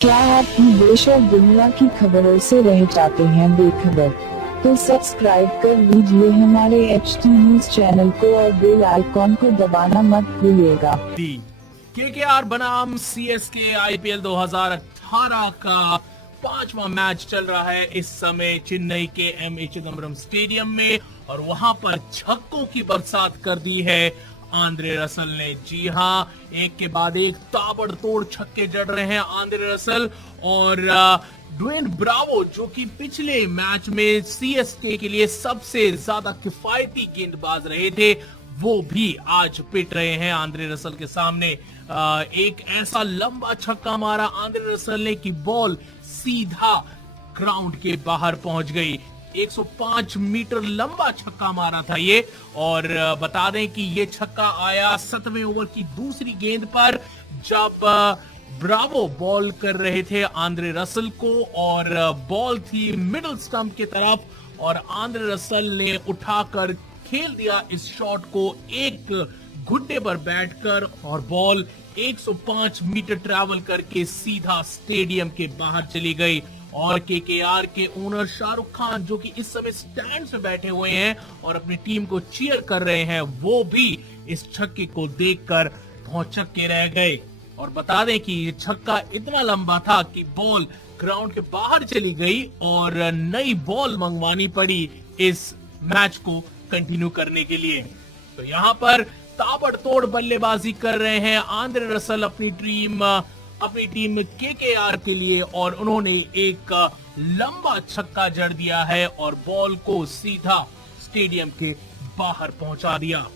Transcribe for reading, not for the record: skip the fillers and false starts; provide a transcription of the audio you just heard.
क्या आप भी देश और दुनिया की खबरों से रह जाते हैं बेखबर? तो सब्सक्राइब कर लीजिए हमारे HT न्यूज चैनल को और बेल आइकॉन को दबाना मत भूलिएगा। केकेआर बनाम सीएसके आईपीएल 2018 का 5वां मैच चल रहा है इस समय चेन्नई के एमए चिदम्बरम स्टेडियम में, और वहां पर छक्कों की बरसात कर दी है आंद्रे रसल ने। जी हां, एक के बाद एक ताबड़तोड़ छक्के जड़ रहे हैं आंद्रे रसल और ड्वेन ब्रावो, जो कि पिछले मैच में सीएसके के लिए सबसे ज्यादा किफायती गेंदबाज रहे थे, वो भी आज पिट रहे हैं आंद्रे रसल के सामने। एक ऐसा लंबा छक्का मारा आंद्रे रसल ने कि बॉल सीधा ग्राउंड के बाहर पहुंच गई। 105 मीटर लंबा छक्का मारा था ये, और बता दें कि ये छक्का आया 7वें ओवर की दूसरी गेंद पर, जब ब्रावो बॉल कर रहे थे आंद्रे रसल को, और बॉल थी मिडिल स्टंप की तरफ, और आंद्रे रसल ने उठाकर खेल दिया इस शॉट को एक घुट्टे पर बैठकर, और बॉल 105 मीटर ट्रैवल करके सीधा स्टेडियम के बाहर चली गई। और केकेआर के ओनर शाहरुख खान, जो कि इस समय स्टैंड में बैठे हुए हैं और अपनी टीम को चीयर कर रहे हैं, वो भी इस छक्के को देखकर भौचक्के के रह गए। और बता दें कि ये छक्का इतना लंबा था कि बॉल ग्राउंड के बाहर चली गई और नई बॉल मंगवानी पड़ी इस मैच को कंटिन्यू करने के लिए। तो यहां पर ताबड़तोड़ बल्लेबाजी कर रहे हैं आंद्रे रसल अपनी टीम केकेआर के लिए, और उन्होंने एक लंबा छक्का जड़ दिया है और बॉल को सीधा स्टेडियम के बाहर पहुंचा दिया।